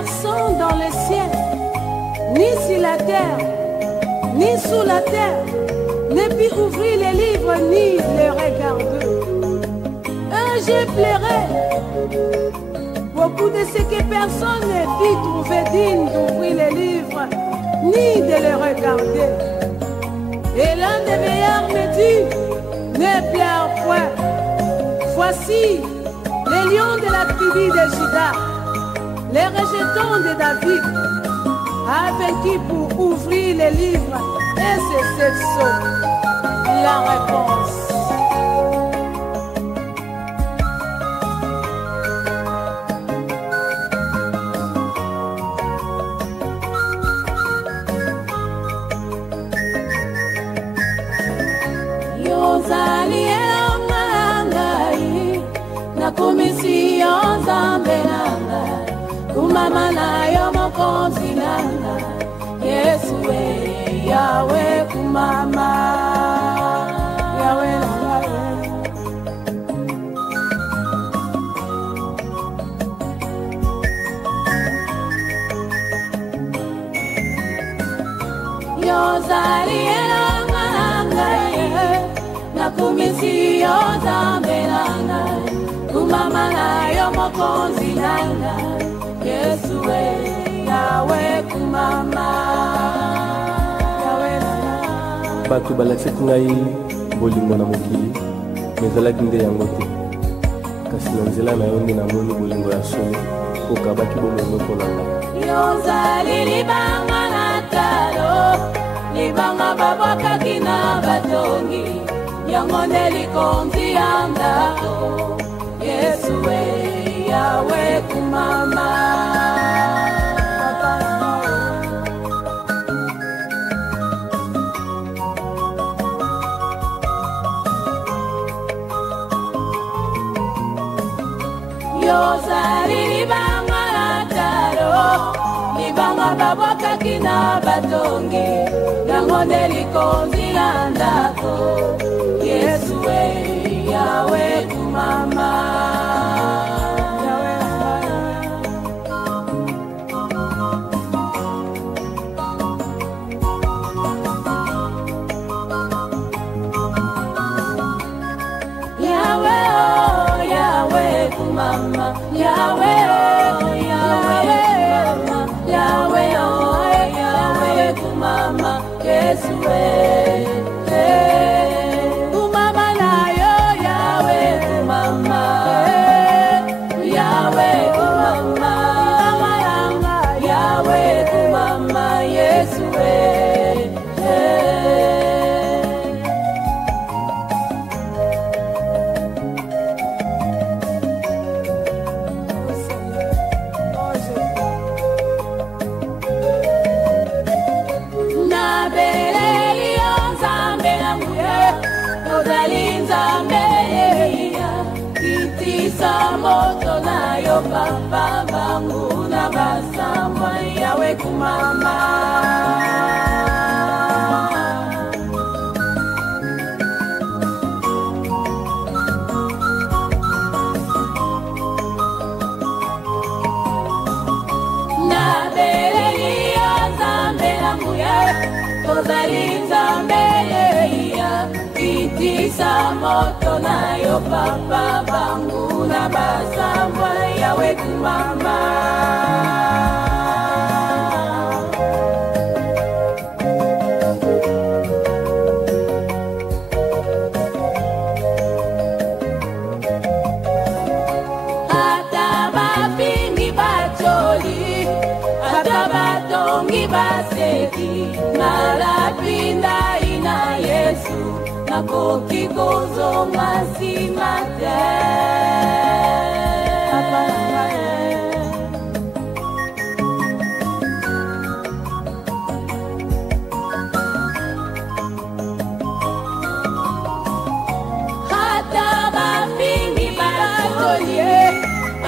personne dans le ciel, ni sur la terre, ni sous la terre, ne put ouvrir les livres ni les regarder. Je pleurais beaucoup de ce que personne ne put trouver digne d'ouvrir les livres ni de les regarder. Et l'un des meilleurs me dit, ne pleure point. Voici les lions de la tribu de Juda, les rejetons de David, a vaincu pour ouvrir les livres. Et c'est cette chose, la réponse. Kumisi onzambe nanga kumama na yo mokonzi nanga Yesu we Yawe kumama Yawe nanga yozali nanga na kumisi onzambe nanga kumama na yo mokonzi nanga Yesu we Yawe kumama Yawe nanga batu balakisaki ngai bolingo na mokili mezalaki nde yango te kasi na nzela na yo nde namoni bolingo ya solo okabaki bomonoko na nga yozali libanga na talo libanga babwakaki na batongi yango nde likonzi ya ndako Yesu we Yawe kumama yozali libanga na talo libanga babwakaki na batongi yango nde likonzi ya ndako Yesu we Yawe kumama Mama, Yahweh, oh, Yahweh, Mama, Yahweh, oh, Yahweh, Mama, Yesu, Mama na yo, Yahweh, Mama, Yahweh, Mama, Yahweh, Mama, Yesu, moto na yo papa bangu na basambwa Yawe kumama na beleli ya zambe yangu ya kozali nzambe ya kitisa moto na yo papa bangu na basambwa Yawe kumama ata bapingi bacholi ata batongi baseki nalapinda ina Yesu nakoki kozonga nsima te ata bapingi basolie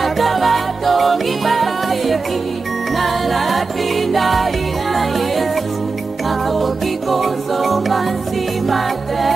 ata batongi baseki nalapinda ina Yesu nakoki kozonga nsima te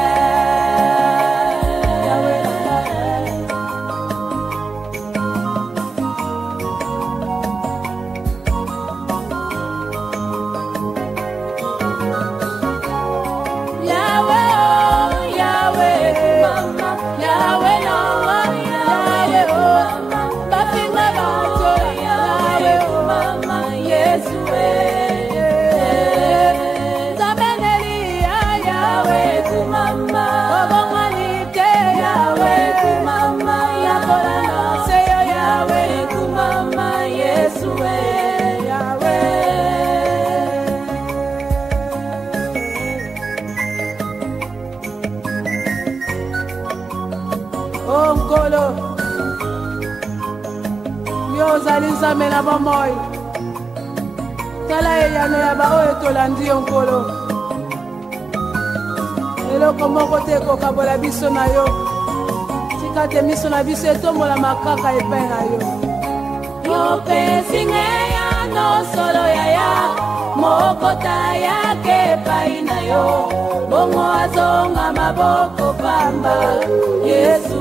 ozali nzambe na bomoi. Tala eyano ya baoyo tolandi yo nkolo. Eloko moko te ekokabola biso na yo. Tika te miso na biso etombola makaka epai na yo. Yo pesi ngeya no solo yaya mokota yake epai na yo. Bongo azonga maboko pamba Yesu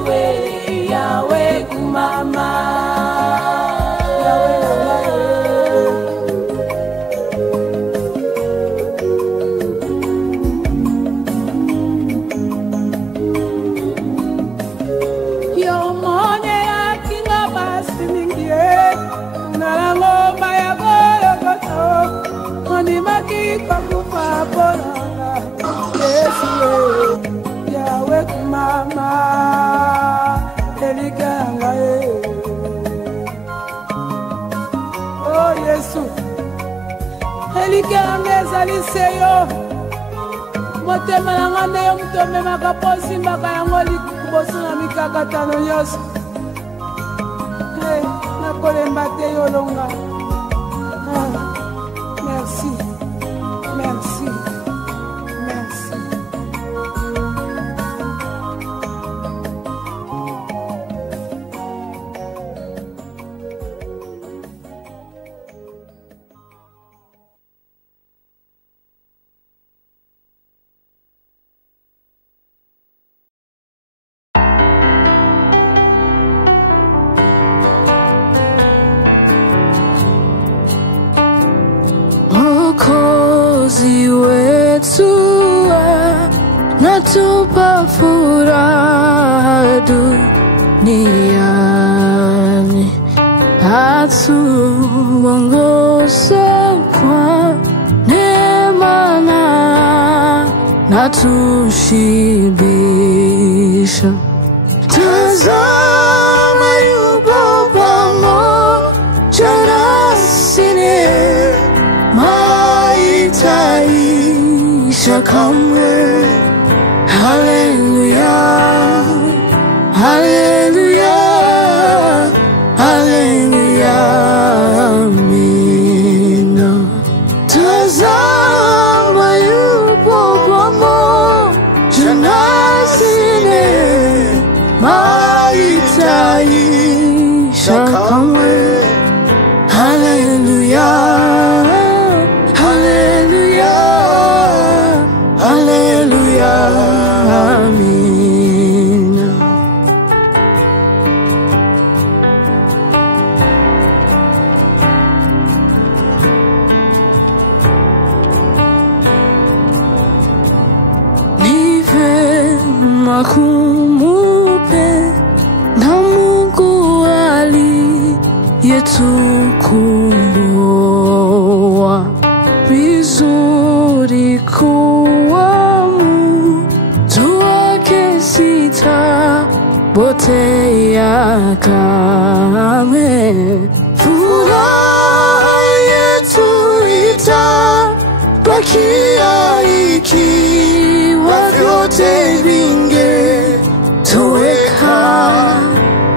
Yawe kumama. Yawe kumama elikanga oh Yesu elikanga ezali seyo motema nanga nde yo mutu omemaka mpo osimbaka yango liboso na mikakatano nyonso nakolemba te yo longa. Merci, merci, merci. Mwokozi wetu natupa furaha duniani, atuongoza kwa neema na tushibisha. Tazama yupo pamoja nasi, maitaisha kamwe. Hallelujah, hallelujah, hallelujah, amina. Tazama yupo pamoja nasi, maitaisha kamwe. Hallelujah, hallelujah, hallelujah, amina. Ni vema kumupenda Mungu aliyetukomboa, vizuri kuwa mtu wake sitapotea kamwe. Furaha yetu itabakia ikiwa vyote vingetoweka.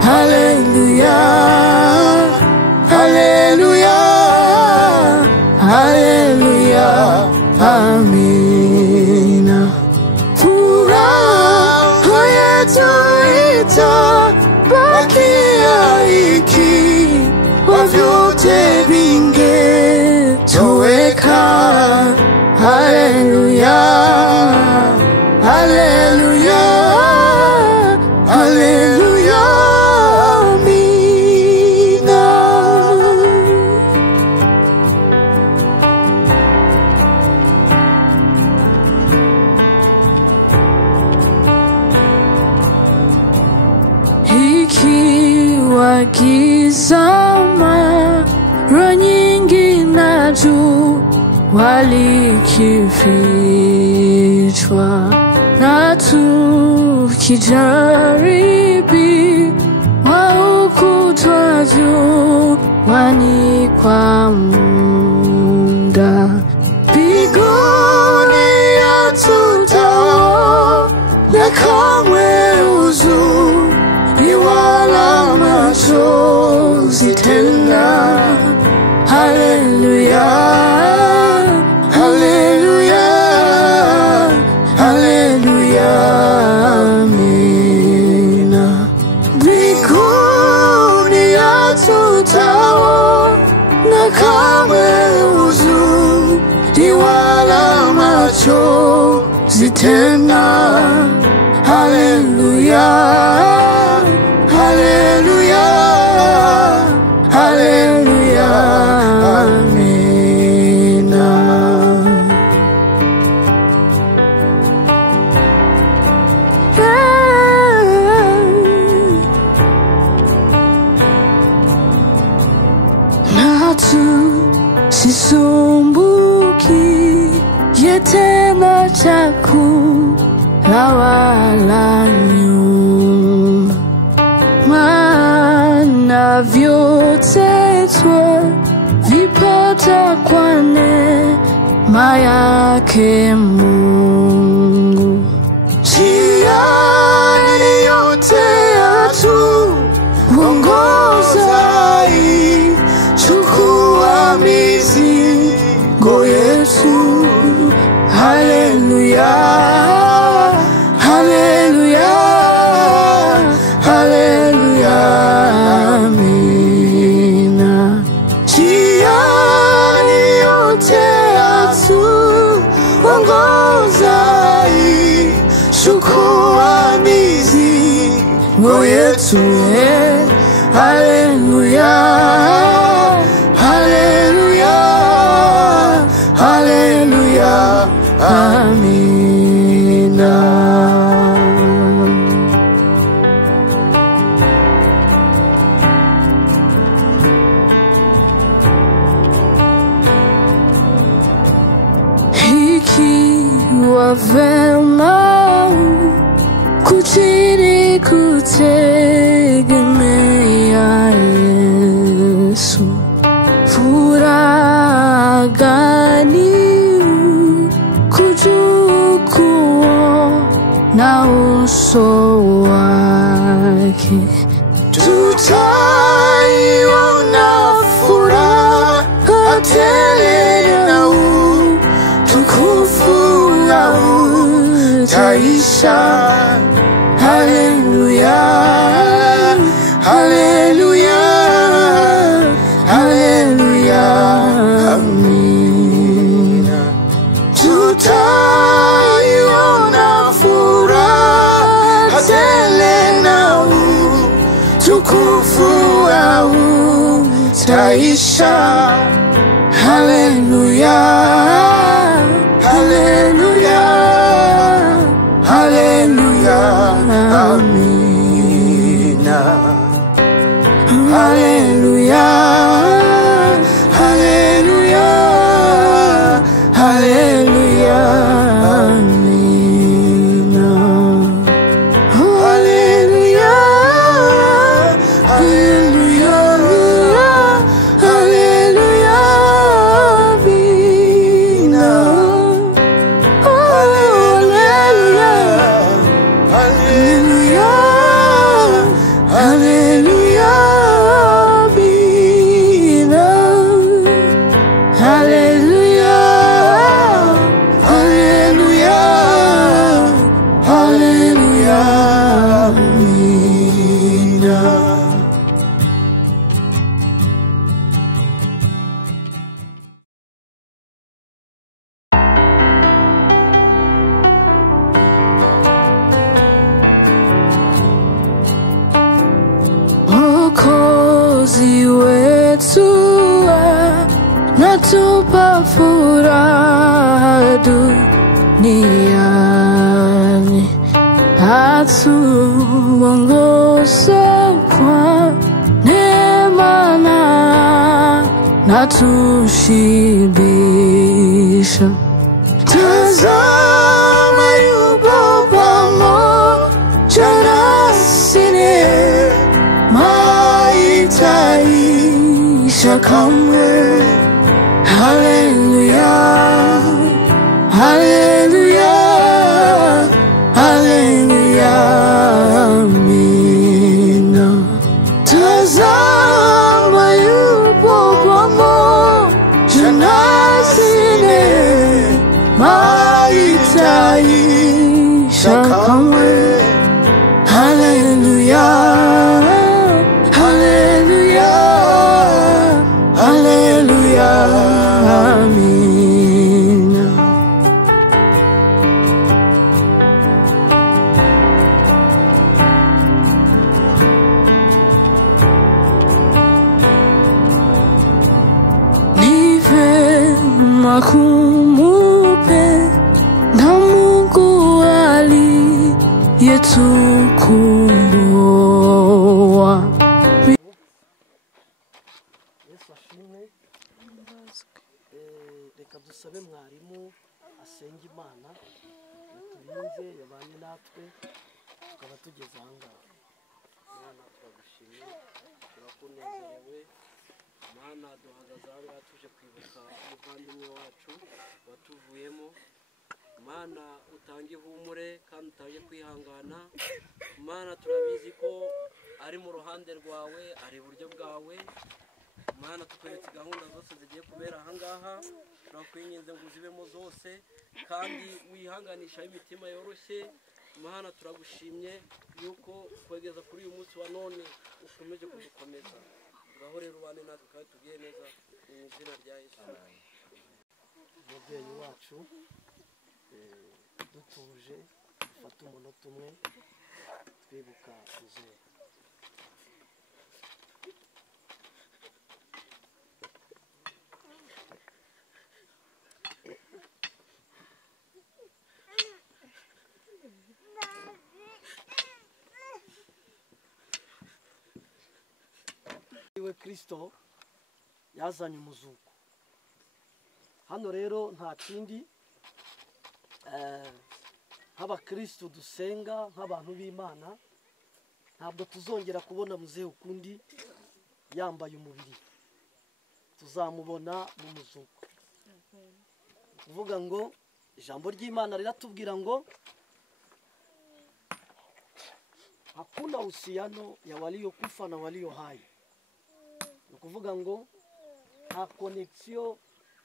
Hallelujah, hallelujah, hallelujah, amina. Furaha yetu itabakia ikiwa vyote vingetoweka. Hallelujah, hallelujah, hallelujah, amina. Ikiwa giza mara nyingi na jua walikifichwa, na tukijaribiwa ukutwa juani kwa muda, mbinguni hatutaona kamwe huzuni wala machozi tena. Hallelujah, hallelujah, hallelujah, amina. Mbinguni hatutao na kamwe huzuni wala machozi tena. Hallelujah, hallelujah, hallelujah, amina. Natu sisumbuki yetena chakula wala nyumba, maana vyote twavipata kwa neema yake Mungu. Njiani yote yatuongoza, chukua mizigo yetu. Hallelujah, hallelujah, hallelujah, amina. Njiani yote yatuongoza, chukua mizigo yetu. Hallelujah, hallelujah, hallelujah, amina. Ikiwa vema kutiri kutegemea Yesu, furaha gani kujukuona uso wake. Tutaiona furaha tele na utukufu hautaisha. Hallelujah, hallelujah, hallelujah, amina. Tutaiona furaha tele na utukufu hautaisha. Hallelujah, hallelujah, hallelujah, amina. Hallelujah, hallelujah, hallelujah, amina. Hallelujah, hallelujah, hallelujah, amina. Hallelujah, hallelujah, hallelujah, amina. Hallelujah, hallelujah, hallelujah, amina. Mwokozi wetu anatupa furaha duniani, atuongoza kwa neema na tushibisha. Tazama yupo pamoja nasi, haitaisha kamwe. Hallelujah, hallelujah, hallelujah, amina. Tazama yupo pamoja makumupe na Mungu aliyetukomboa. Yesu ashimwe. Reka dusabe mwarimu asenge Imana yaturinze yabanye natwe tukaba tugeze aha ngaha. Mana turagushimye turakunezerewe. Mana duhagaze aha ngaha tuje kwibuka umuvandimwe wacu watuvuyemo. Mana utange ihumure kandi utange kwihangana. Mana turabizi ko ari mu ruhande rwawe, ari iburyo bwawe. Mana tukweretse gahunda zose zigiye kubera aha ngaha, turakwinginze ngo uzibemo zose kandi wihanganisha imitima yoroshye. Mana turagushimye yuko kwegeza kuri uyu munsi wa none ukomeje kudukomeza. Turahorera ubane natwe kandi tugiye neza mu izina rya Yesu. Umubyeyi wacu dutuje dufata umunota umwe twibuka muzehe. Iwe Kristo yazanye umuzuko. Hano rero nta kindi nk'abakristo dusenga nk'abantu b'Imana ntabwo tuzongera kubona muzehe ukundi yambaye umubiri, tuzamubona mu muzuko. Kuvuga ngo ijambo ry'Imana riratubwira ngo hakuna uhusiano ya waliokufa na walio hai. Ni ukuvuga ngo nta connection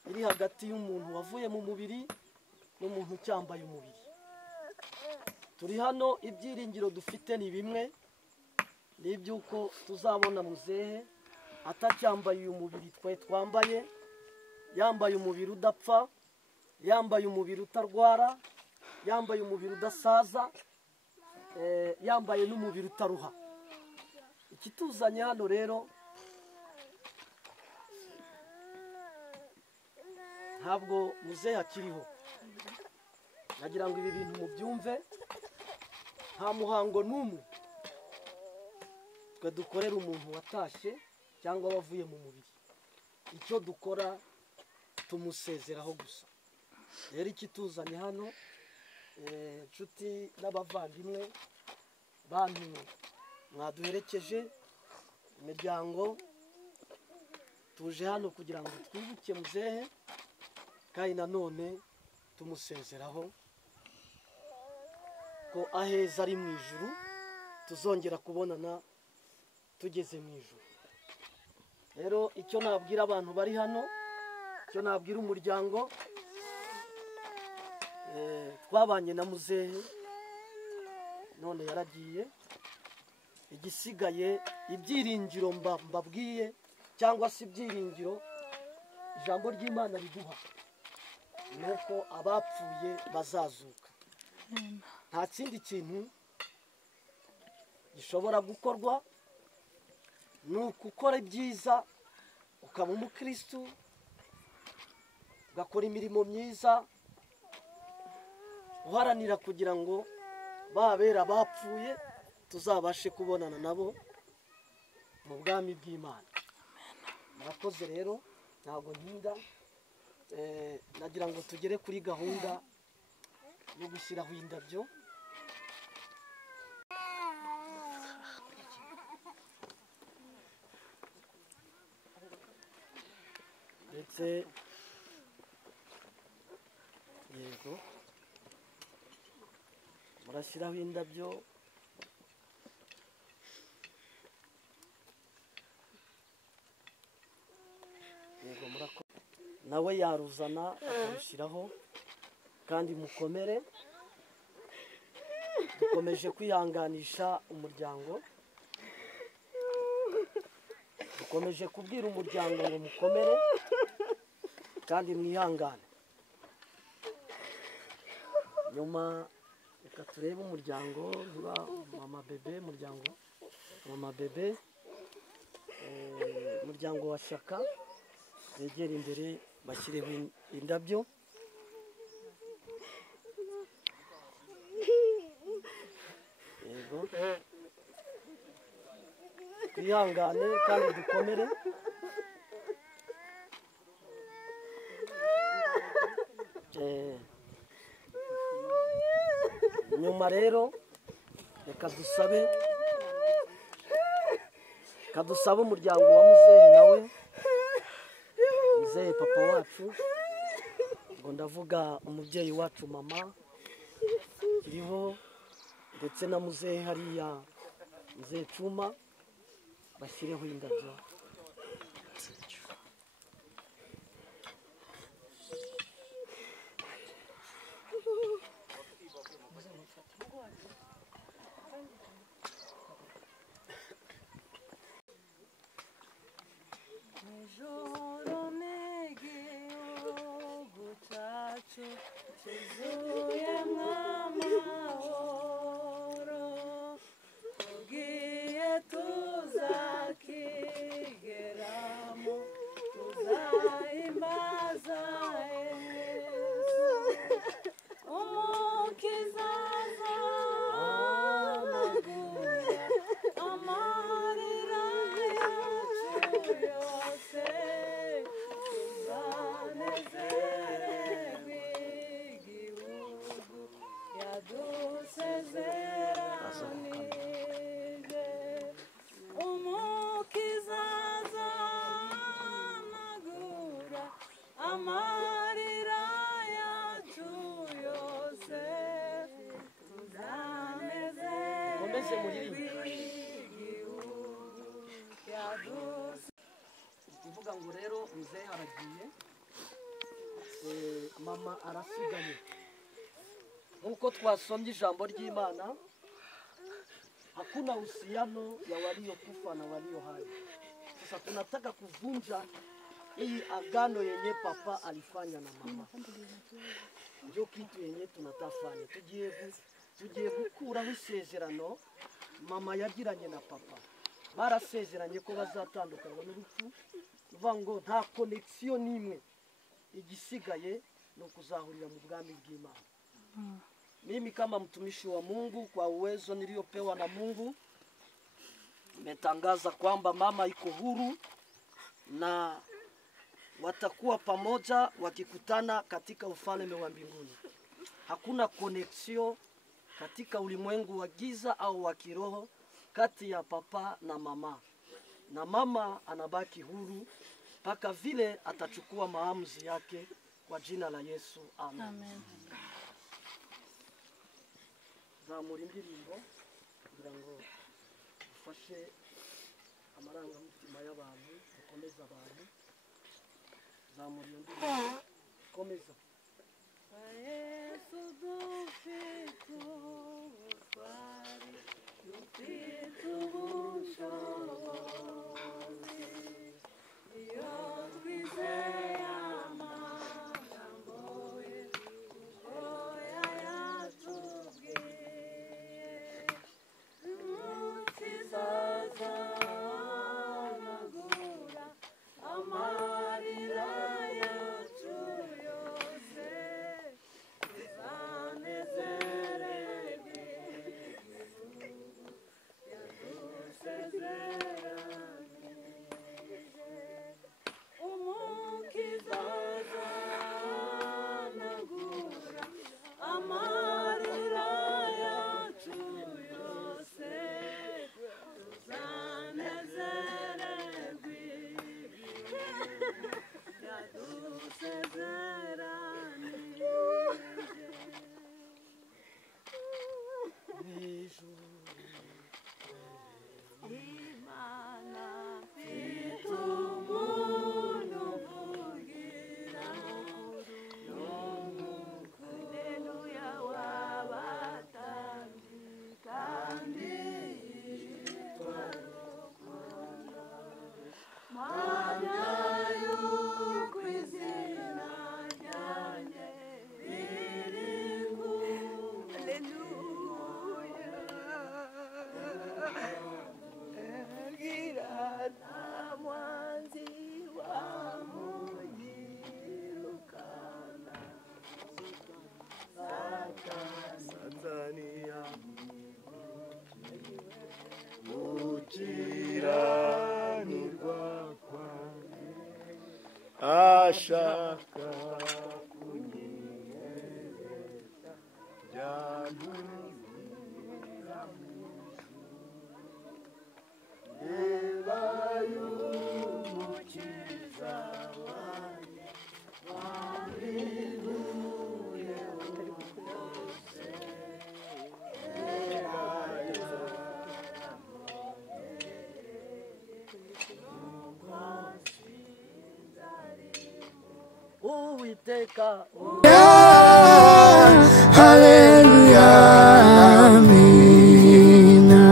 iri hagati y'umuntu wavuye mu mubiri n'umuntu ucyambaye umubiri. Turi hano ibyiringiro dufite ni bimwe, ni iby'uko tuzabona muzehe atacyambaye uyu mubiri twe twambaye, yambaye umubiri udapfa, yambaye umubiri utarwara, yambaye umubiri udasaza, yambaye n'umubiri utaruha. Ikituzanye hano rero ntabwo muzehe akiriho. Nagira ngo ibi bintu mubyumve, nta muhango n'umwe twe dukorera umuntu watashye cyangwa wavuye mu mubiri. Icyo dukora tumusezeraho gusa. Rero ikituzanye hano inshuti n'abavandimwe bantu mwaduherekeje, imiryango, tuje hano kugira ngo twibuke muzehe kandi nanone tumusezeraho ko aheza ari mu ijuru, tuzongera kubonana tugeze mu ijuru. Rero icyo nabwira abantu bari hano, icyo nabwira umuryango, twabanye na muzehe none yaragiye. Igisigaye ibyiringiro mbabwiye cyangwa se ibyiringiro ijambo ry'Imana riduha nuko abapfuye bazazuka. Nta kindi kintu gishobora gukorwa, ni ukukora ibyiza, ukaba umukristo, ugakora imirimo myiza, uharanira kugira ngo babera bapfuye tuzabashe kubonana nabo mu bwami bw'Imana. Murakoze rero, ntabwo ntinda, nagira ngo tugere kuri gahunda yo gushyiraho indabyo. Ndetse yego murashyiraho indabyo. Yego murakoze. Nawe yaruzana akabishyiraho kandi mukomere. Dukomeje kwihanganisha umuryango, dukomeje kubwira umuryango ngo mukomere kandi mwihangane. Nyuma reka turebe umuryango, niba mama bebe, umuryango mama bebe, umuryango wa Shaka begere imbere bashyireho indabyo. Yego, twihangane kandi dukomere. Nyuma rero reka dusabe umuryango wa muzehe nawe, muzehe papa wacu, ngo ndavuga umubyeyi wacu mama kiriho, ndetse na muzehe hariya muzehe Cuma, bashyireho indabyo. Kuvuga ngo rero muzehe aragiye, mama arasigaye. Nkuko twasomye ijambo ry'Imana, hakuna uhusiano ya waliokufa na walio hai. Sasa tunataka kuvunja hii agano yenye papa alifanya na mama. Ndio kitu yenye tunatafanya. Tugiye gukuraho isezerano mama yagiranye na papa. Barasezeranye ko bazatandukana n'urupfu, uvuga ngo nta connection nimwe, igisigaye no kuzahurira mu bwami bw'Imana. Mimi kama mtumishi wa Mungu, kwa uwezo niliopewa na Mungu, nimetangaza kwamba mama iko huru na watakuwa pamoja wakikutana katika ufalme wa mbinguni. Hakuna connection katika ulimwengu wa giza au wa kiroho kati ya papa na mama. Na mama anabaki huru mpaka vile atachukua maamuzi yake, kwa jina la Yesu. Amen. Amen. Zamura indirimbo kugira ngo dufashe amarangamutima y'abantu, dukomeze abantu. Zamura iyo ndirimbo, komeza. Yesu dufite ubutwari, dufite ubushobozi, iyo twizeye amagambo ye, kuko yayatubwiye, umukiza azahanagura amarira yacu yose, tuzanezererwe igihugu yadusezeranije. Umukiza kunyenyesha byantumira reba y'umukiza wanjye wambinuye hose Uwiteka Haleluya, amina.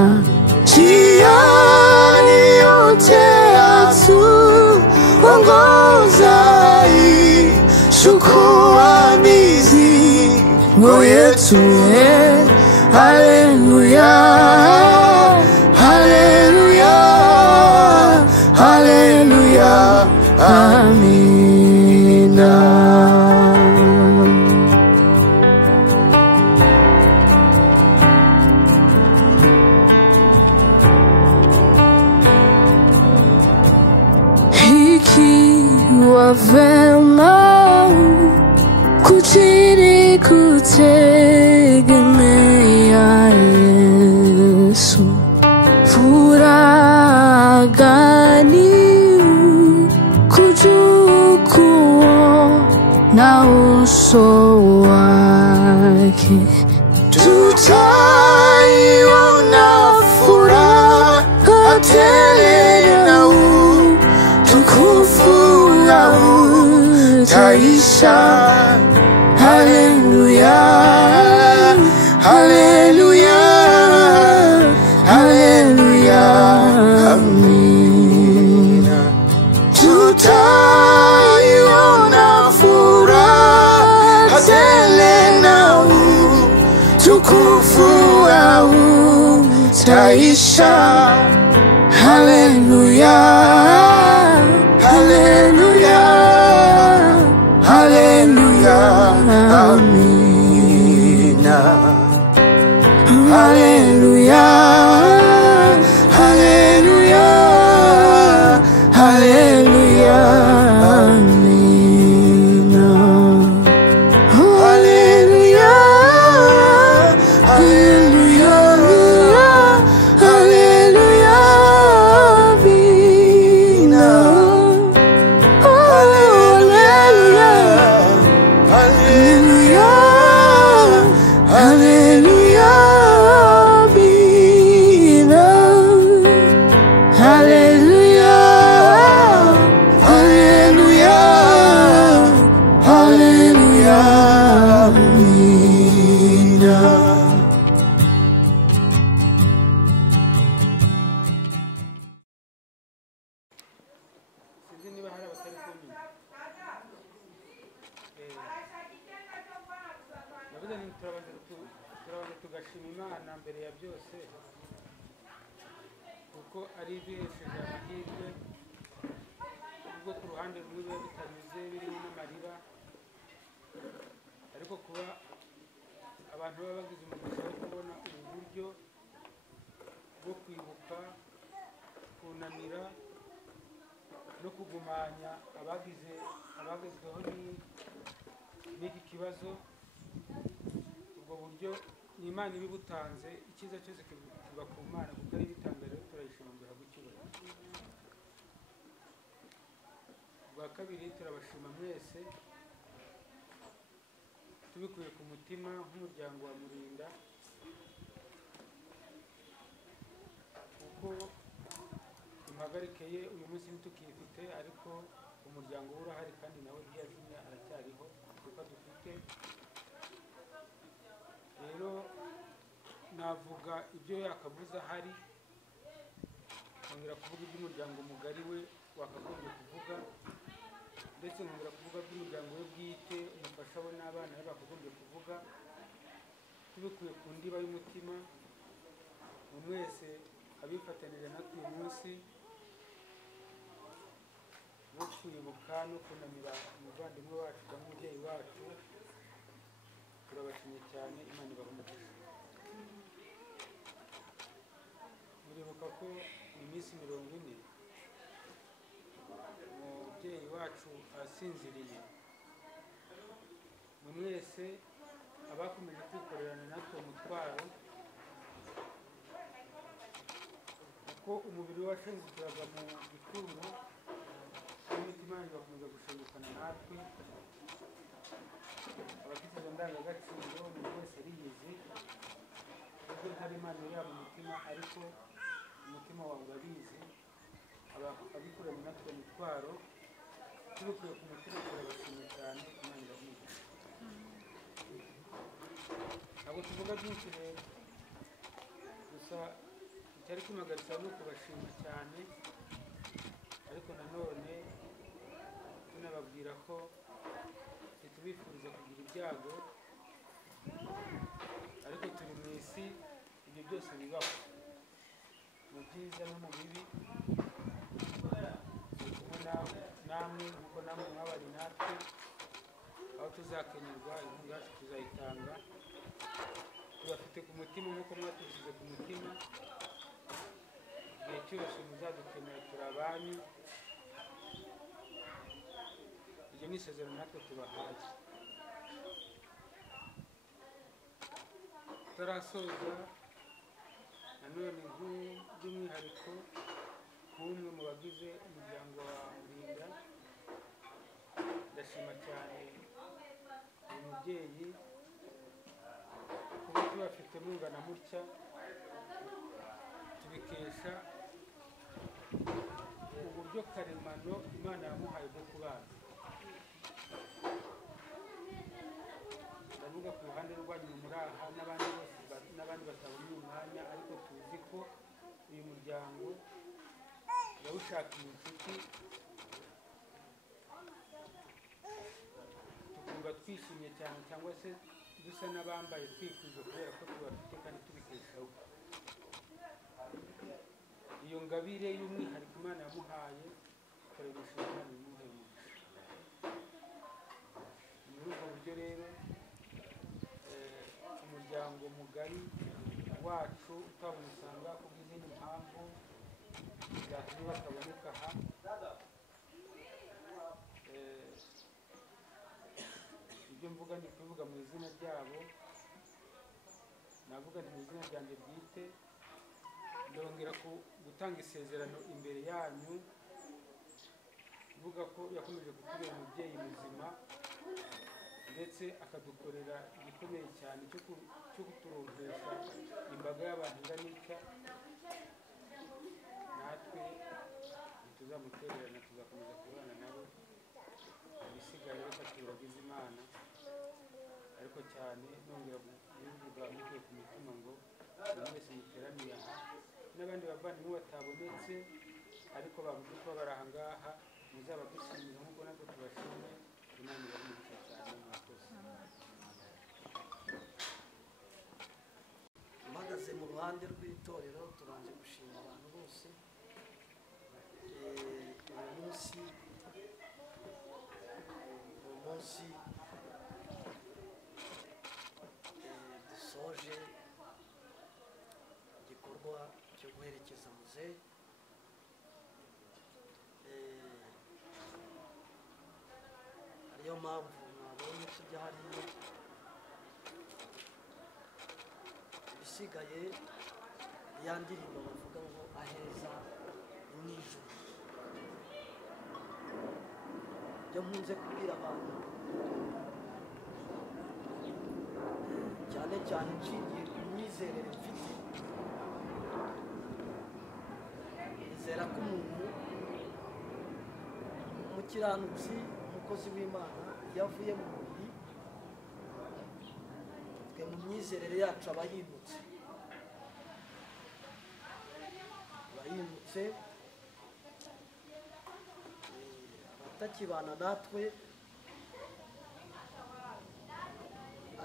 Njiani yote atuongoza, chukua mizigo yetu. Haleluya, haleluya, haleluya, amina. Ikiwa vema kujiri kutegemea Yesu, furaha gani kujua na uso wake, tutaiona furaha tele na utukufu taisha. Haleluya, haleluya, haleluya, amina. Tutaiona furaha tele na utukufu taisha. Haleluya, haleluya, haleluya, amina. Haleluya, haleluya, haleluya, amina. Haleluya, haleluya, haleluya, amina. Haleluya, haleluya, haleluya, amina. Haleluya, haleluya, haleluya, amina. sinzi niba hari abatari kumenya. Navuze nti turabanza tugashima Imana mbere ya byose, kuko ari iduhesheje amahirwe, nubwo ku ruhande rumwe biba bitanyuze birimo n'amarira, ariko kuba abantu baba bagize umugisha wo kubona ubu buryo bwo kwibuka, kunamira no kugumanya abagezweho n'iki kibazo. Ubwo buryo ni Imana ibibutanze, icyiza cyose kiva ku Mana kuko ari ibitanga, rero turayishima ngo ihabwe icyubahiro. Ubwa kabiri turabashima mwese tubikuye ku mutima nk'umuryango wa Murinda, kuko impagarike ye uyu munsi ntitukiyifite, ariko umuryango we urahari kandi nawe ntiyazimye, aracyariho kuko dufite. Rero navuga ibyo yakavuze ahari, nkongera kuvuga iby'umuryango mugari we wakagombye kuvuga, ndetse nkongera kuvuga by'umuryango we bwite, umufasha we n'abana be bakagombye kuvuga, tubikuye ku ndiba y'umutima. Buri wese abifatanije natwe uyu munsi wo kwibuka no kunamira umuvandimwe wacu cyangwa umubyeyi wacu, turabashimye cyane. Imana ibahe umugisha. muribuka ko iminsi 40 umubyeyi wacu asinziriye, mwese abakomeje kwikorerana natwe umutwaro, kuko umubiri washengukiraga mu gituro n'imitima yanyu bakomeza gushengukana natwe. Abafite izo ndangagaciro umuntu wese ariyizi, kuko ntari Imana iri mu mutima, ariko umutima wawe urabizi. Abikoranye natwe umutwaro tubikuye ku mutima turabashimye cyane. Imana irabizi. Ntabwo tuvuga byinshi rero, gusa icyari kimpagaritse ni ukubashima cyane, ariko nanone tunababwira ko ntitubifuriza kugira ibyago, ariko turi mu isi, ibyo byose bibaho mu byiza no mu bibi. Turi kumwe namwe kuko namwe mwabari natwe, aho tuzakenerwa inkunga yacu tuzayitanga. Tubafite ku mutima nk'uko mwatushyize ku mutima, igihe cyose muzadukenera turi abanyu. Iryo ni isezerano natwe tubahaye. Tutarasoza, nanone by'umwihariko nk'umwe mu bagize umuryango wa Murinda, ndashima cyane uyu mubyeyi kuba tubafite mungana mutya. Tubikesha uburyo karemano Imana yamuhaye bwo kubana. Ndavuga ku ruhande rwanyu muri aha n'abandi batabona uyu mwanya, ariko tuzi ko uyu muryango yawushakiye inshuti, tukumva twishimye cyane, cyangwa se dusa n'abambaye twikwije kubera ko tubafite kandi tubikeshaho. Iyo ngabire y'umwihariko Imana yamuhaye tukarebesha Imana imuhe umugisha. Muri ubwo buryo rero umuryango mugari wacu utabona usanga ku bw'izindi mpamvu zatumye bataboneka aha, ibyo mvuga ni kubivuga mu izina ryabo, navuga nti mu izina ryanjye bwite. Ndongera gutanga isezerano imbere yanyu, mvuga ko yakomeje kutubera umubyeyi muzima, ndetse akadukorera igikomeye cyane cyo kuturonkesha imbaga y'abantu ingana itya. Natwe ntituzamutererana, tuzakomeza kubana nabo. Ibisigaye reka turagize Imana, ariko cyane nongera kubivuga mbikuye ku mutima ngo buri wese muteraniye aha, n'abandi bavandimwe batabonetse ariko bavuze ko bari aha ngaha, muzabadushimira nk'uko natwe tubashimye. Imana irabimugisha cyane. Mwakoze. Mpagaze mu ruhande rw'itorero, tubanje gushima abantu bose. Uyu munsi dusoje igikorwa cyo guherekeza muzehe. Ariyo mpamvu mwabonye tujya hariya. Ibisigaye ya ndirimbo bavuga ngo aheza ni mu ijuru. Ibyo nkunze kubwira abantu, cyane cyane nshingiye ku myizerere mfite, nizera ko umuntu umukiranutsi, umukozi w'Imana, iyo avuye mu mubiri, twe mu myizerere yacu aba yimutse. Abatakibana natwe,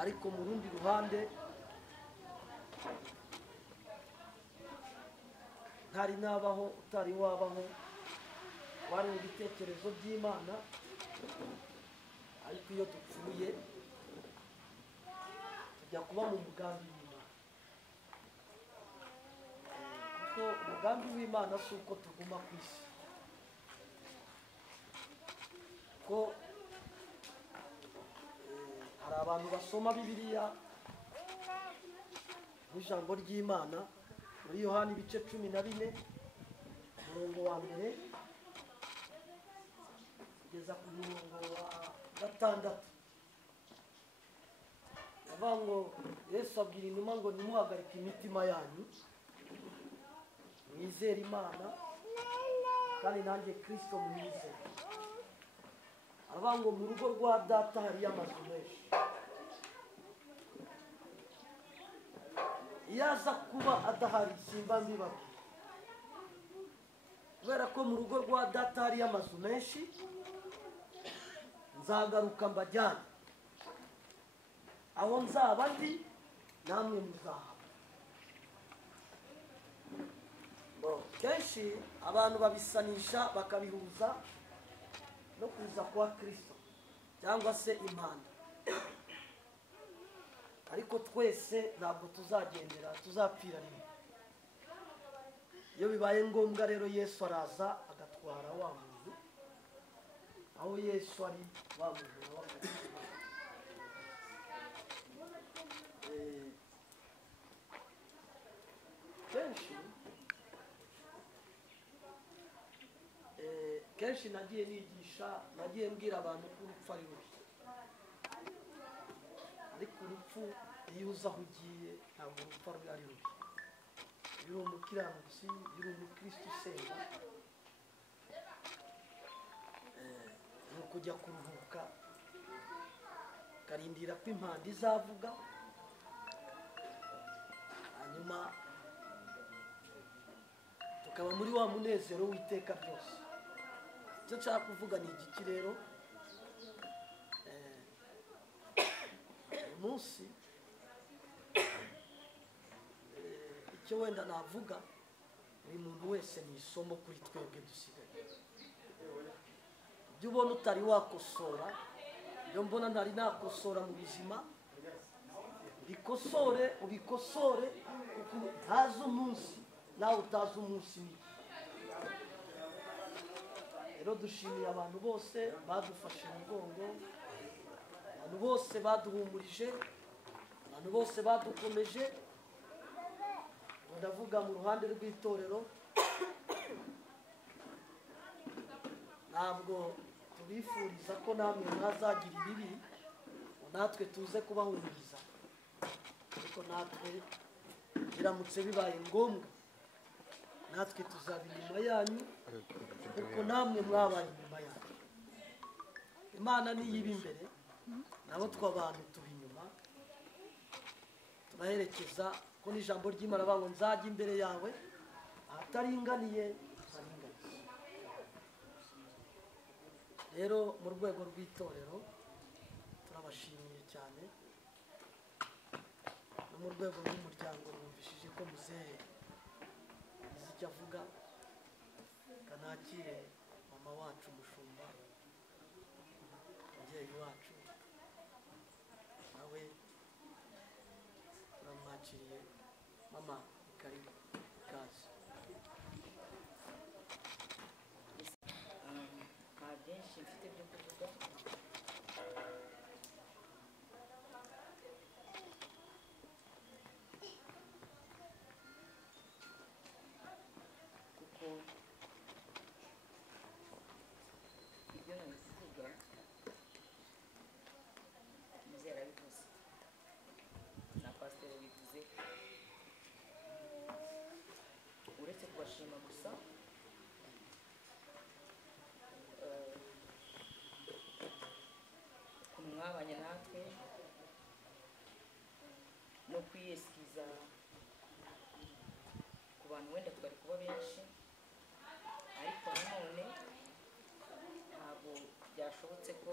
ariko mu rundi ruhande ntari nabaho, utari wabaho, wari mu bitekerezo by'Imana, ariko iyo dupfuye tujya kuba mu mugambi w'Imana. Kuko umugambi w'Imana si uko tuguma ku isi, ko hari hari abantu basoma bibiliya n'ijambo ry'Imana muri Yohana ibice 14 umurongo wa mbere kugeza ku murongo wa 6. avuga ngo Yesu abwira intumwa ngo nimuhagarike imitima yanyu mwizere Imana kandi nanjye Kristo mwizere. avuga ngo mu rugo rwa data hariyo amazu menshi, iyo aza kuba adahari simba mbibabwira, kubera ko mu rugo rwa data hariyo amazu menshi, nzagaruka mbajyane aho nzaba ndi namwe muzahaba. kenshi abantu babisanisha bakabihuza no kuza kwa Kristo cyangwa se impanda, ariko twese ntabwo tuzapfira rimwe. iyo bibaye ngombwa rero Yesu araza agatwara wa muntu aho Yesu ari, wa muntu kenshi nagiye nigisha, nagiye mbwira abantu ko urupfu ari rubi, ariko urupfu iyo uza aho ugiye ntabwo urupfu ari rubi. iyo uri umukiranutsi, iyo uri umukristo usenga, ni ukujya kuruhuka ukarindira ko impanda izavuga, hanyuma tukaba muri wa munezero w'iteka ryose. icyo nshaka kuvuga ni igiki rero? uyu munsi icyo wenda navuga, buri muntu wese ni isomo kuri twebwe dusigaye. ibyo ubona utari wakosora, ibyo mbona ntari nakosora mu buzima, ubikosore kuko ntazi umunsi nawe utazi umunsi ni. rero dushimiye abantu bose badufashe mu mugongo, abantu bose baduhumurije, abantu bose badukomeje. ndavuga mu ruhande rw'itorero, ntabwo tubifuriza ko namwe mwazagira ibibi natwe tuze kubahumuriza, ariko natwe biramutse bibaye ngombwa natwe tuzaba inyuma yanyu kuko namwe mwabaye inyuma yanyu. Imana niyiba imbere, nabo tw'abantu tuba inyuma, turaherekeza. ko n'ijambo ry'Imana bavuga ngo nzajya imbere yawe ahataringaniye nzaringaniye. rero mu rwego rw'itorero turabashimiye cyane, no mu rwego rw'umuryango numvishije ko muzehe azi icyo avuga. kanakire mama wacu umushumba, umubyeyi wacu, nawe turamwakiriye. mama karibu, kazi. nta byinshi mfite byo kuvuga, kuko ibyo nabivuga muzehe arabivuze na pasiteri bivuze. uretse kubashima gusa, ukuntu mwabanye natwe no kwiyesikiza ku bantu wenda twari kuba benshi, ariko nanone ntabwo byashobotse ko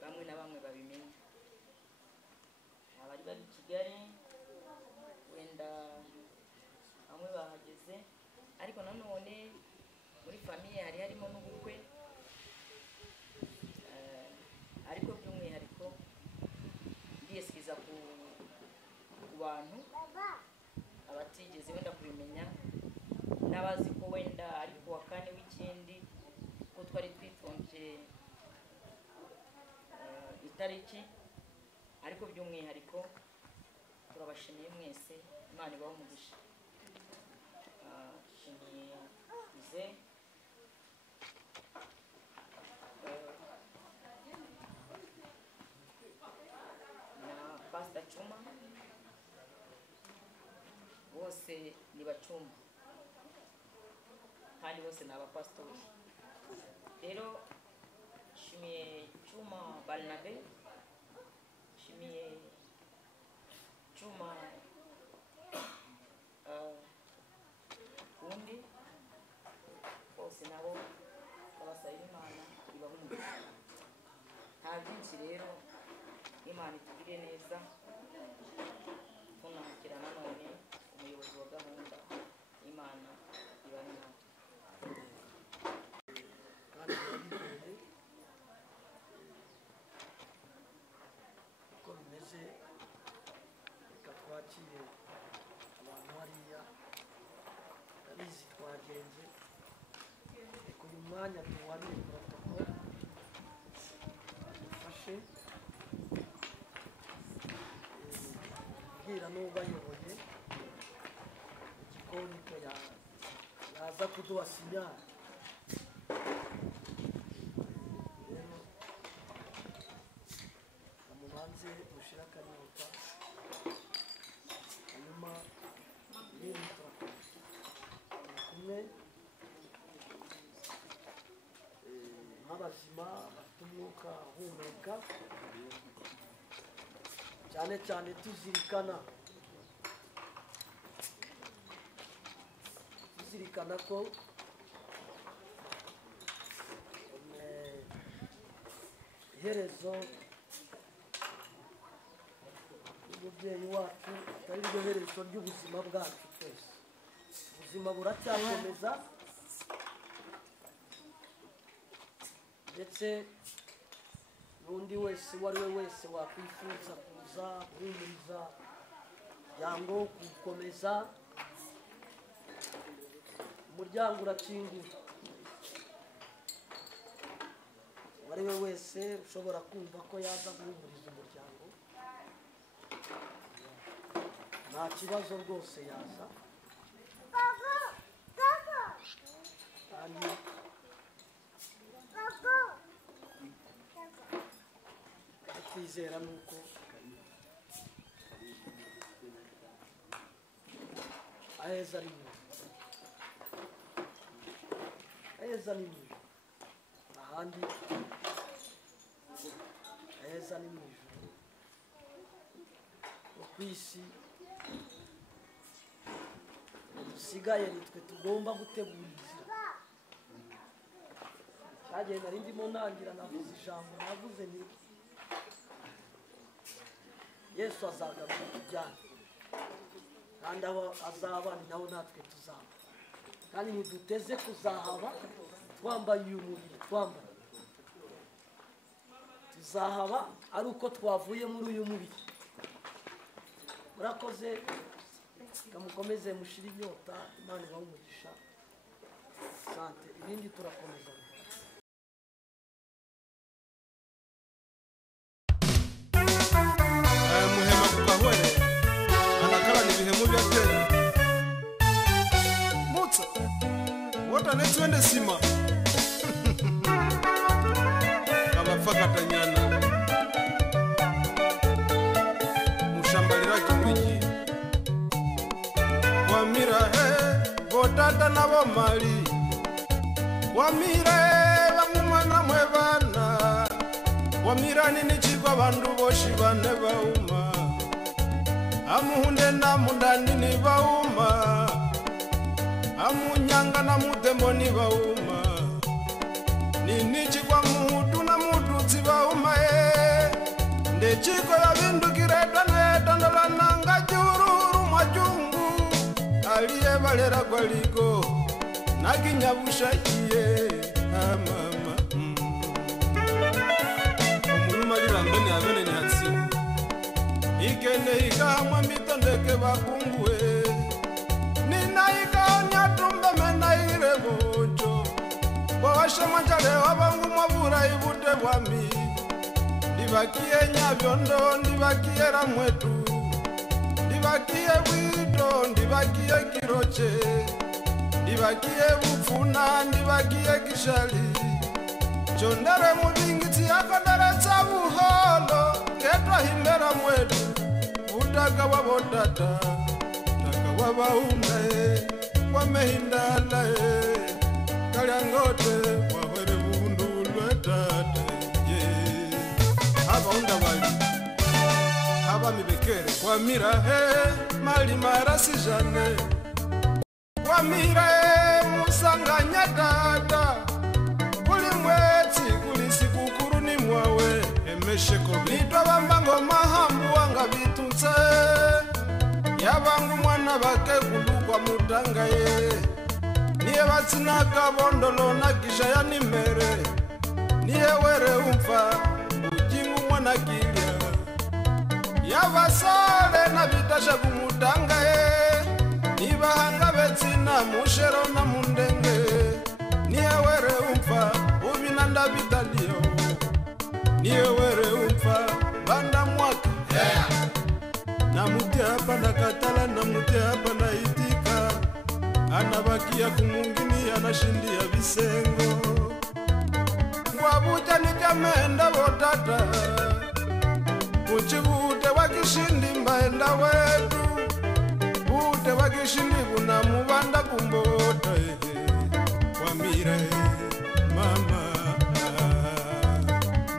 bamwe na bamwe babimenya. abari bari i Kigali wenda bamwe bahageze, ariko nanone muri famiye hari harimo n'ubukwe, ariko by'umwihariko ndiyesikiza ku bantu abatigeze wenda kubimenya, n'abazi ko wenda ari kuwa kane w'ikindi ko twari twitombye itariki ariko by'umwihariko turabashimiye mwese Imana ibahe umugisha shimiye ize na Pastor Chuma bose ni bacuma kandi bose ni abapastori rero shimiye Chuma Barnabe shimiye Chuma undi bose nabo babasaba Imana ibahe umugisha nta byinshi rero Imana itugire neza tunakira nanone umuyobozi wa gahunda Imana ibahe natwe kandi birabigoye uko bimeze reka twakire abantu hariya ndabizi twagenze reka uyu mwanya tuwarire protokole adufashe bwira n'ubayoboye igikoni ko yaza kuduha sinyari rero bamubanze mushira akanyota hanyuma ibindi turakomeza kumwe nk'abazima bafite umwuka uhumeka cyane cyane tuzirikana ko iherezo y'umubyeyi wacu atari ryo herezo ry'ubuzima bwacu twese ubuzima buracyakomeza ndetse n'undi wese uwo ari we wese wakwifuza kuza guhumuriza umuryango kuwukomeza umuryango urakinguye uwo ari we wese ushobora kumva ko yaza guhumuriza umuryango nta kibazo rwose yaza kandi twizera nuko aheza ari mwiza aheza ni mwiza ahandi aheza ni mwijuru ku isi dusigaye nitwe tugomba gutegura inzira cyagiye nari ndimo nangira navuze ijambo navuze nti Yesu azagaruka tujyane kandi aho azaba ni naho natwe tuzaba kandi ntiduteze kuzahaba twambaye uyu mubiri twambaye tuzahaba ari uko twavuye muri uyu mubiri murakoze kamukomeze mushira inyota Imana ibahe umugisha sante ibindi turakomeza muhema kukahwere anakarani bihemu byote mutsa wota netwende sima kabafakatanyana mushambalira kimwiki wamira botata nabo mali wamira bamumwana mwebana wamira nini chikwa bandu boshi bane bauma amuhunde na mundani ni bauma amunyanga na mudemoni bauma nini chikwa muhutu na mutu bauma nde chiko ya bindu kireta netandola nanga jururu majungu aliye balera kwaliko nakinyabusha iye mama omulumalira mbene abene nyatsi ikene ikamwa mitondeke bakungue nina ikanyatumbe menaire bojo bwashe mwanjale wabangu mwabura ibute bwami ndivakie Nyavyondo, ndivakie Ramwetu, ndivakie Bwito, ndivakie Kiroche, ndivakie Bufuna, ndivakie Kishali. Chondere mubingiti akadareza buholo, ketwa himbera mwetu, utaka wabotata, taka wabaume, wamehindala kalyangote, wahwere buhundulwe tate, haba unda wali, haba mibekere, kwa mira mali marasi jane, kwa mira musanganya dada, kuli sikukuru ni mwawe emesheko bitwa bambango mahambu wanga bitunze yabangu mwana bake kulukwa mutanga ye niye batsina kabondolo na kisha ya nimere niye were umfa ujingu mwana kilya yabasale na bitasha kumutanga ye nibahanga betsina mushero na mundenge niye were umfa ubinanda bitalio niye were umfa banda mwaka na muti hapa na katala na muti hapa na itika anabakia kumungini anashindia bisengo ngwabuja ni jamenda botata uchibute wakishindi mbaenda wetu bute wakishindi buna mubanda kumbota kwa mire mama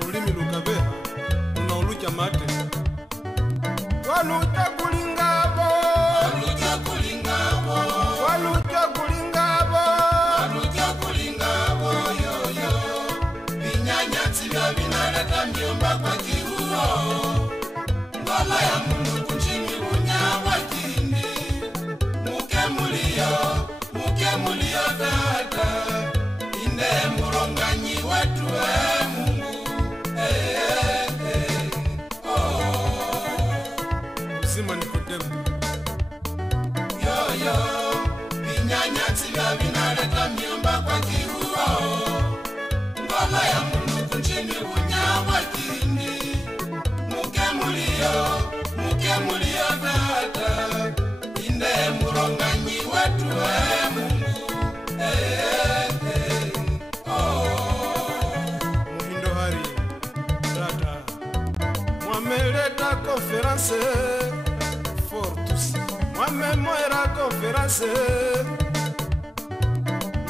nulimi lukabeha unaulucha mate walucha kulingabo walucha kulingabo walucha kulingabo walucha kulingabo yoyo binyanyatsi bya binaleta myomba kwa kihuo ngola ya mungu kunchini bunyawa kindi mukemulio dada inde muronganyi wetu Mungu Usima Nikodemu yoyo binyanyatsi bya binaleta myomba kwa kihuo ngola ya mungu kunchini bunyawa kindi mukemulio dada inde muronganyi wetu Mungu Muhindo hari dada mwameleta konferanse fortus mwamemoera konferanse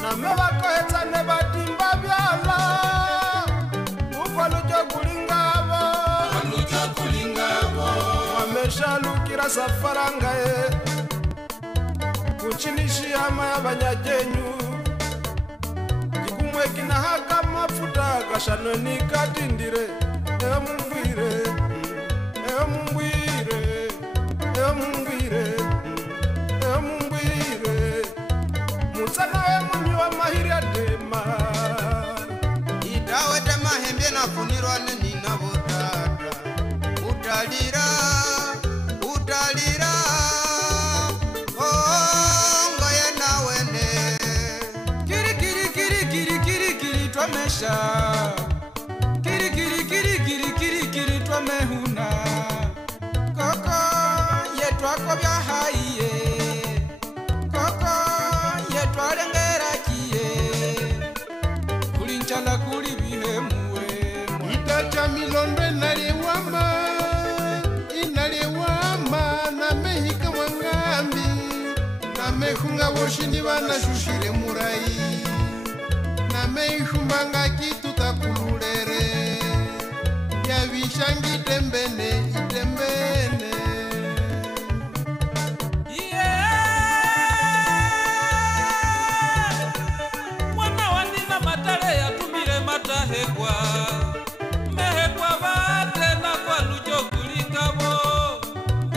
na mebakohetsa ne batimba byala ufaluja kulingabo mwameshalukira safaranga kuchinishi ama ya banyajenyu jikumweki na haka mafuta kashanoni katindire mumbwire mutsana we munyi wa mahiri adema itawe tema hembe na funirwa nini na botata utalira ngoye na wene kiri twamesha kiri twamehuna koko yetwako bya haiye koko yetwalengera kiye kulinchala kuli bihemwe itacha milondo inaliwama na mehika wangambi na mehunga woshini banashushire murai na meishumbanga kitu takululere yavishangi itembene mwana wanina matale yatumire matahekwa mehekwa bate na kwa lujo kulingabo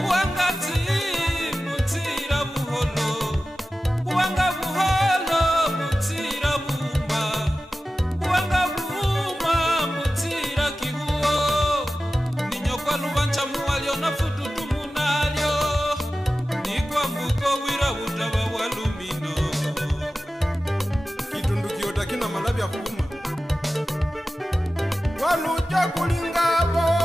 uangati mutira buholo uanga buholo mutira buma uanga buma mutira kihuo ninyokwa lubancha muwalio na fututu munalio nikwa mbuko wira utaba walumino kitundu kiota kina malabya kuuma waluja kulingabo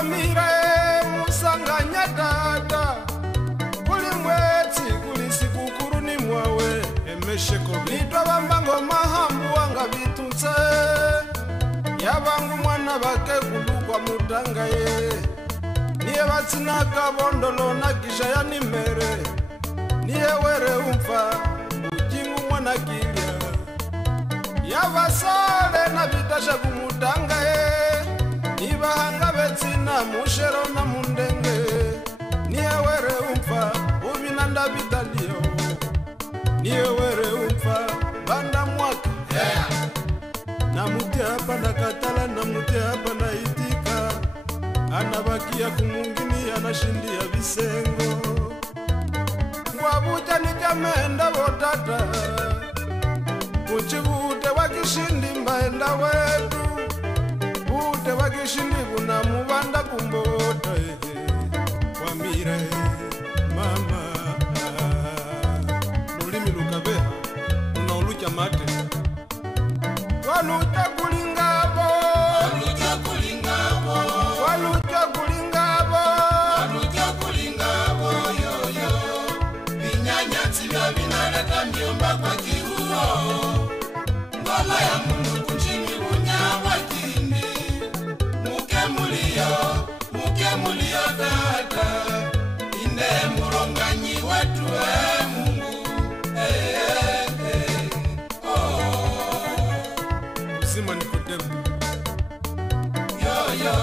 Wamire musanganya tata kuli mwezi kuli sikukuru ni mwawe emesheko bitwa bambango mahambu wanga bitunze yabangu mwana bake kulukwa mutanga ye niye batsina kabondolo na kisha ya nimere niye were umfa ujingu mwana kilya yabasole na bitasha kumutanga ye nibahanga betsina mushero na mundenge niye were umfa ubinanda bitalio niye were umfa banda mwaka na muti hapa na katala na muti hapa na itika anabakia kumungini anashindia visengo ngwabuja nijamenda botata uchibute wakishindi mbaenda wetu bute wakishindi buna mubanda kumbota Wamire mama nulimi lukabeha unaulucha mate walucha kulingabo walucha kulingabo walucha kulingabo walucha kulingabo yoyo binyanyatsi bya binaleta myomba kwa kihuo ngola ya mungu kunchini unyabwa kindi muke mulio dada inde muronganyi wetu mungu Sima Nikodemu yoyo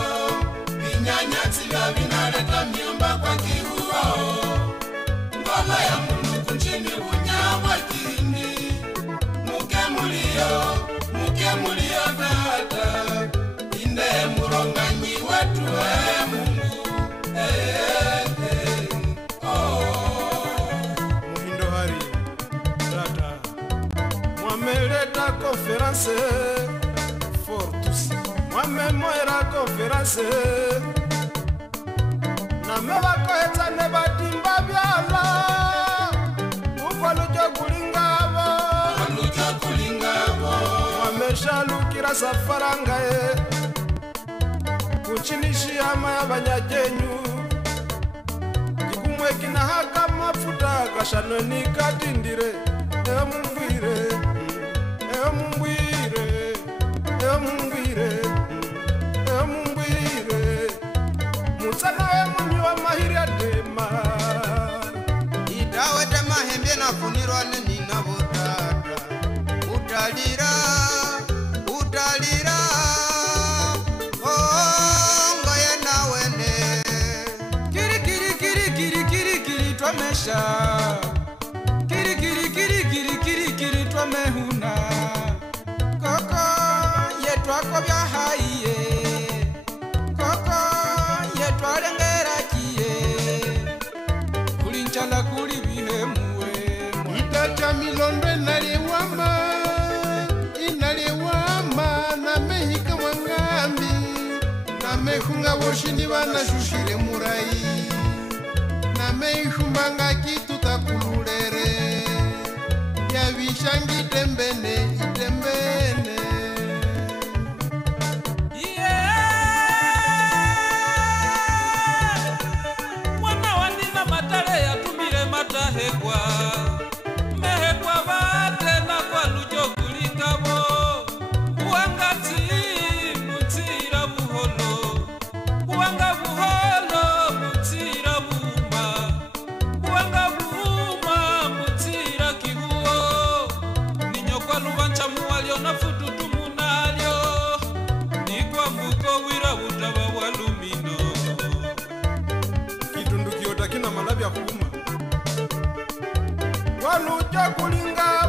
binyanyatsi bya binaleta myomba kwa kihuo ngola ya mungu kunchini unyabwa kindi muke mulio dada inde muronganyi wetu mungu Muhindo hari dada mwameleta konferanse fortus mwamemoera konferanse na mebako ne batimba byala ukwalujo kulingabo mwameshalukira safaranga kuchinishi ama ya banyajenyu kikumwe kinahaka mafuta kashanoni katindire mumbwire mutsana we munyu wa mahiri adema itawe tema hembe na funirwa nini na botata utalira ngoye na wene kiri twamesha kiri twamehuna koko yetwako bya haiye koko yetwalengera kiye kulinchala kuli bihemuwe itacha milondo inaliwama na mehika mwangambi na mehunga woshini banashushire murai na meishumbanga kitu takululere yavishangi itembene mwana wanina matale yatumile matahekwa mehekwa bate na kwa lujo kulingabo uangati mutira buholo uanga buholo mutira buma uanga buma mutira kihuo ninyo kwa lubancha muwalio na fututu munalio ni kwa mbuko wira utaba walumino kitundu kiota kina malabya kuma waluja kulingabo